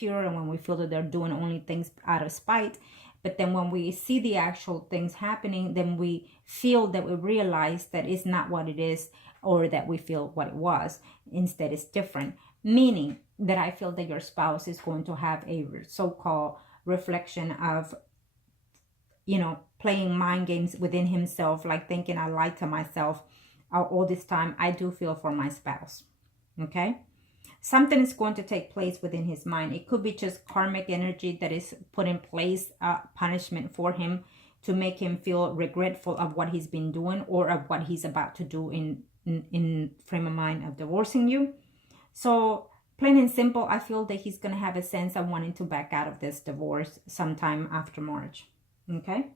insecure and when we feel that they're doing only things out of spite. But then when we see the actual things happening, then we feel that we realize that it's not what it is, or that we feel what it was. Instead, it's different. Meaning that I feel that your spouse is going to have a so-called reflection of, you know, playing mind games within himself, like thinking I lied to myself all this time. I do feel for my spouse. Okay? Something is going to take place within his mind. It could be just karmic energy that is put in place, punishment for him to make him feel regretful of what he's been doing or of what he's about to do in frame of mind of divorcing you. So plain and simple, I feel that he's going to have a sense of wanting to back out of this divorce sometime after March. Okay?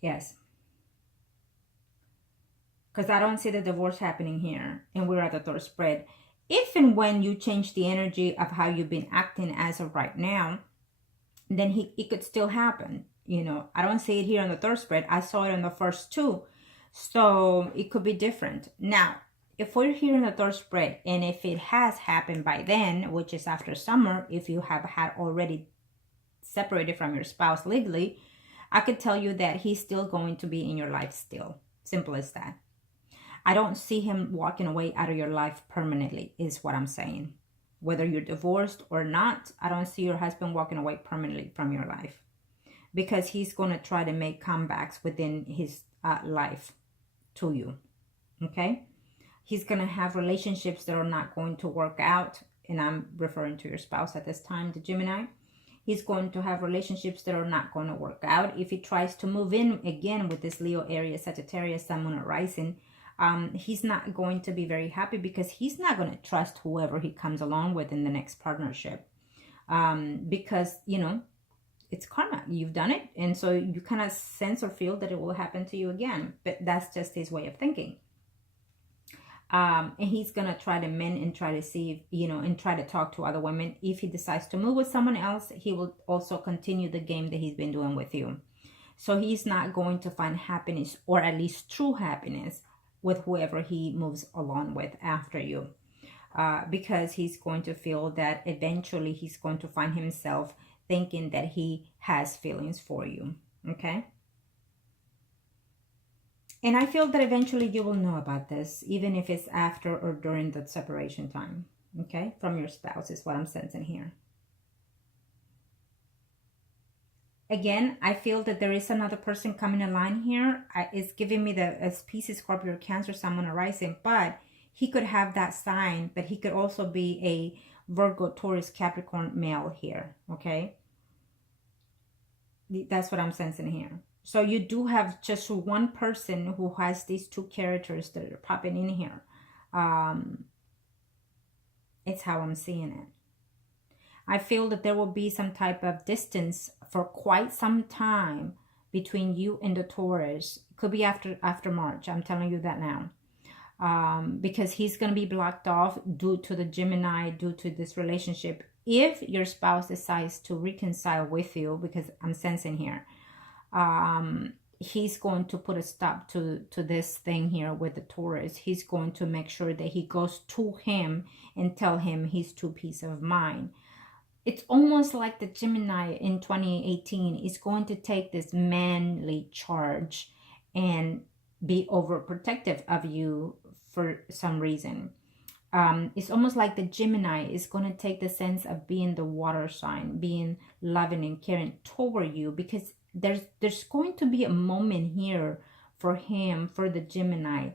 Yes. Because I don't see the divorce happening here. And we're at the third spread. If and when you change the energy of how you've been acting as of right now, then it could still happen. You know, I don't see it here on the third spread. I saw it on the first two. So it could be different. Now, if we're here in the third spread, and if it has happened by then, which is after summer, if you have had already separated from your spouse legally, I could tell you that he's still going to be in your life still. Simple as that. I don't see him walking away out of your life permanently, is what I'm saying. Whether you're divorced or not, I don't see your husband walking away permanently from your life. Because he's going to try to make comebacks within his life to you. Okay? He's going to have relationships that are not going to work out. And I'm referring to your spouse at this time, the Gemini. He's going to have relationships that are not going to work out. If he tries to move in again with this Leo, Aries, Sagittarius, Sun, Moon, or Rising, he's not going to be very happy because he's not going to trust whoever he comes along with in the next partnership. Because, you know, it's karma. You've done it. And so you kind of sense or feel that it will happen to you again. But that's just his way of thinking. And he's going to try to mend and try to see, you know, and try to talk to other women. If he decides to move with someone else, he will also continue the game that he's been doing with you. So he's not going to find happiness, or at least true happiness, with whoever he moves along with after you. Because he's going to feel that eventually he's going to find himself thinking that he has feelings for you. Okay? And I feel that eventually you will know about this, even if it's after or during the separation time. Okay? From your spouse is what I'm sensing here. Again, I feel that there is another person coming in line here. It's giving me the Pisces, Scorpio, Cancer, Sun, Moon, Rising. But he could have that sign, but he could also be a Virgo, Taurus, Capricorn male here. Okay? That's what I'm sensing here. So you do have just one person who has these two characters that are popping in here. It's how I'm seeing it. I feel that there will be some type of distance for quite some time between you and the Taurus. Could be after March. I'm telling you that now. Because he's going to be blocked off due to the Gemini, due to this relationship. If your spouse decides to reconcile with you, because I'm sensing here, he's going to put a stop to this thing here with the Taurus. He's going to make sure that he goes to him and tell him he's to peace of mind. It's almost like the Gemini in 2018 is going to take this manly charge and be overprotective of you for some reason. It's almost like the Gemini is going to take the sense of being the water sign, being loving and caring toward you, because there's going to be a moment here for him, for the Gemini,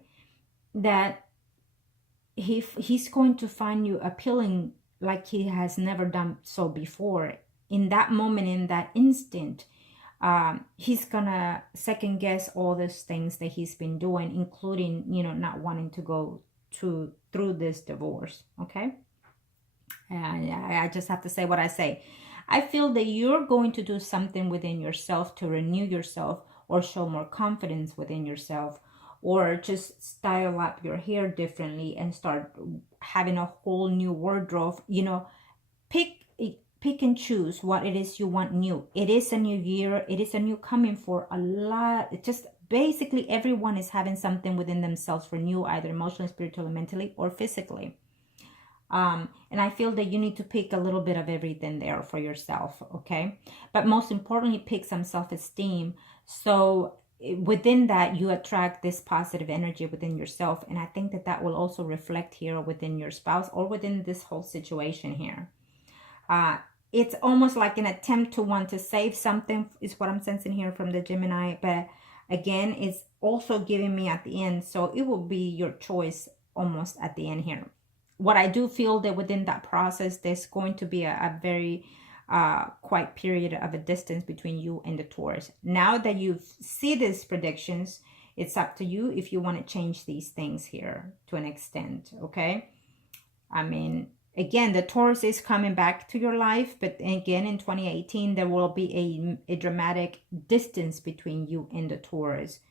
that he's going to find you appealing like he has never done so before. In that moment, in that instant, he's gonna second guess all these things that he's been doing, including, you know, not wanting to go through this divorce. Okay? I just have to say what I say. I feel that you're going to do something within yourself to renew yourself, or show more confidence within yourself, or just style up your hair differently and start having a whole new wardrobe. You know, pick and choose what it is you want new. It is a new year. It is a new coming for a lot. It just basically everyone is having something within themselves for new, either emotionally, spiritually, mentally, or physically. And I feel that you need to pick a little bit of everything there for yourself, okay? But most importantly, pick some self-esteem. So within that, you attract this positive energy within yourself. And I think that that will also reflect here within your spouse or within this whole situation here. It's almost like an attempt to want to save something is what I'm sensing here from the Gemini. But again, it's also giving me at the end. So it will be your choice almost at the end here. What I do feel that within that process, there's going to be a very quiet period of a distance between you and the Taurus. Now that you see these predictions, it's up to you if you want to change these things here to an extent, okay? I mean, again, the Taurus is coming back to your life, but again, in 2018, there will be a dramatic distance between you and the Taurus.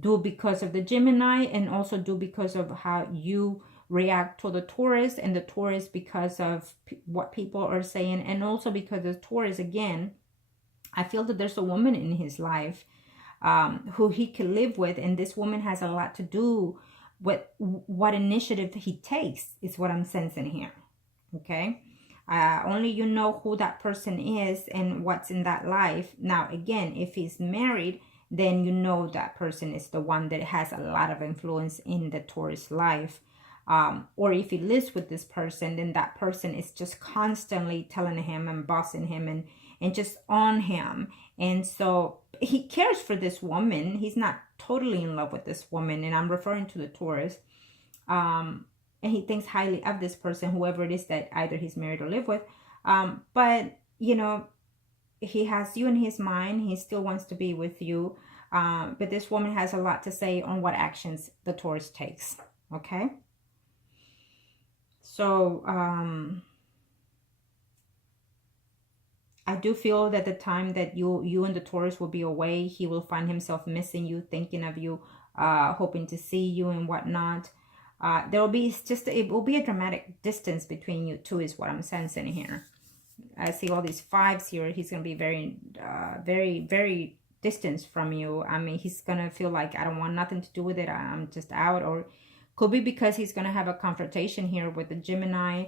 Do because of the Gemini, and also do because of how you react to the Taurus, and the Taurus because of what people are saying, and also because the Taurus, again, I feel that there's a woman in his life who he can live with, and this woman has a lot to do with what initiative he takes, is what I'm sensing here, okay? Only you know who that person is and what's in that life. Now, again, if he's married, then you know that person is the one that has a lot of influence in the Taurus life. Or if he lives with this person, then that person is just constantly telling him and bossing him and just on him. And so he cares for this woman. He's not totally in love with this woman. And I'm referring to the Taurus. And he thinks highly of this person, whoever it is that either he's married or live with. But, you know, he has you in his mind. He still wants to be with you. But this woman has a lot to say on what actions the Taurus takes. Okay? So, I do feel that the time that you and the Taurus will be away, he will find himself missing you, thinking of you, hoping to see you and whatnot. There will be it will be a dramatic distance between you two, is what I'm sensing here. I see all these fives here. He's going to be very, very distant from you. I mean, he's going to feel like, I don't want nothing to do with it. I'm just out. Or could be because he's going to have a confrontation here with the Gemini.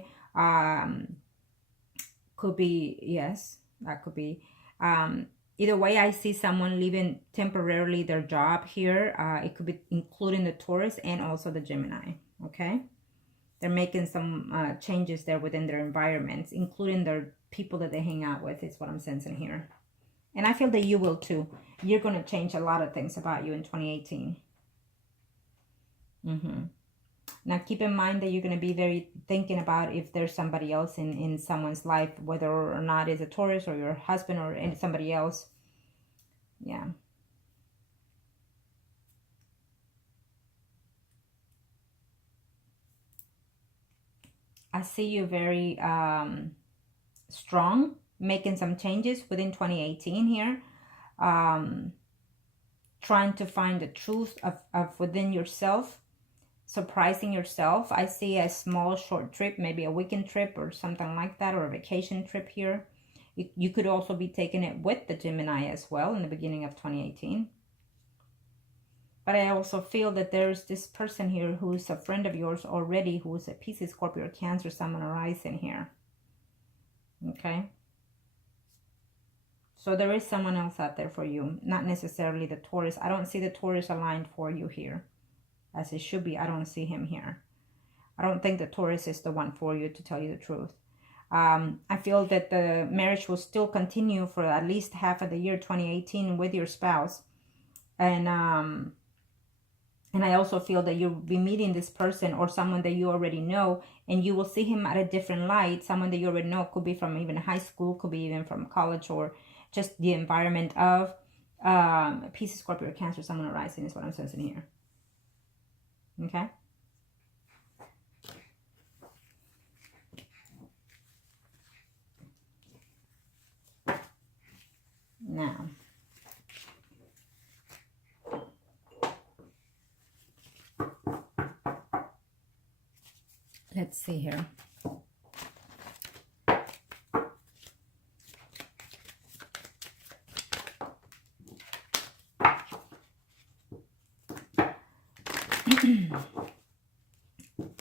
Could be, yes, that could be. Either way, I see someone leaving temporarily their job here. It could be including the Taurus and also the Gemini, okay? They're making some changes there within their environments, including their people that they hang out with, is what I'm sensing here. And I feel that you will too. You're going to change a lot of things about you in 2018. Now, keep in mind that you're going to be very thinking about if there's somebody else in someone's life, whether or not it's a Taurus or your husband or somebody else. Yeah. I see you very strong, making some changes within 2018 here. Trying to find the truth of within yourself. Surprising yourself. I see a small short trip, maybe a weekend trip or something like that, or a vacation trip here. You could also be taking it with the Gemini as well in the beginning of 2018. But I also feel that there's this person here who's a friend of yours already, who's a Pisces, Scorpio, or Cancer, someone arising here. Okay? So there is someone else out there for you, not necessarily the Taurus. I don't see the Taurus aligned for you here. As it should be, I don't see him here. I don't think the Taurus is the one for you, to tell you the truth. I feel that the marriage will still continue for at least half of the year 2018 with your spouse. And I also feel that you'll be meeting this person or someone that you already know, and you will see him at a different light. Someone that you already know, could be from even high school, could be even from college, or just the environment of Pisces, Scorpio, or Cancer, someone arising is what I'm sensing here. Okay. Now, let's see here.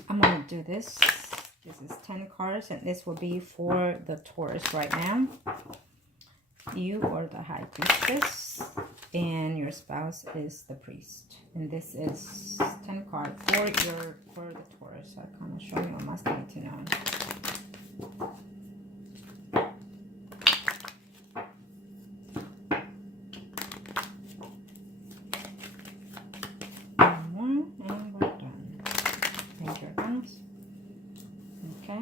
I'm going gonna do this. This is 10 cards, and this will be for the Taurus right now. You are the High Priestess, and your spouse is the Priest. And this is 10 cards for the Taurus. So kind of show me what must need to know. And we're done. Thank you, guys. Okay.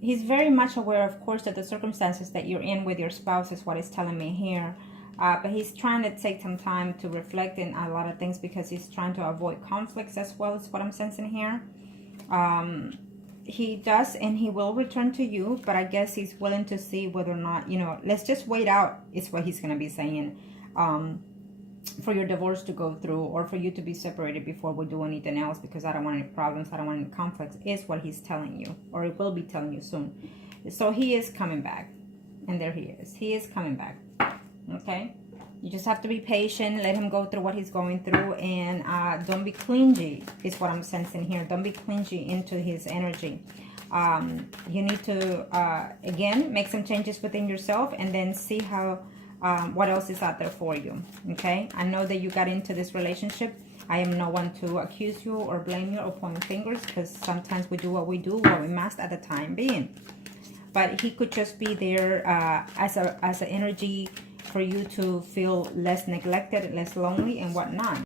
He's very much aware, of course, that the circumstances that you're in with your spouse is what he's telling me here. But he's trying to take some time to reflect in a lot of things because he's trying to avoid conflicts as well, is what I'm sensing here. He does, and he will return to you, but I guess he's willing to see whether or not, you know, let's just wait out, is what he's going to be saying, for your divorce to go through, or for you to be separated before we do anything else, because I don't want any problems, I don't want any conflicts, is what he's telling you, or he will be telling you soon. So he is coming back, and there he is coming back. Okay, you just have to be patient, let him go through what he's going through, and don't be clingy, is what I'm sensing here. Don't be clingy into his energy. You need to again make some changes within yourself, and then see how what else is out there for you. Okay, I know that you got into this relationship. I am no one to accuse you or blame you or point fingers, because sometimes we do what we do, what we must at the time being. But he could just be there as an energy for you to feel less neglected, less lonely, and whatnot.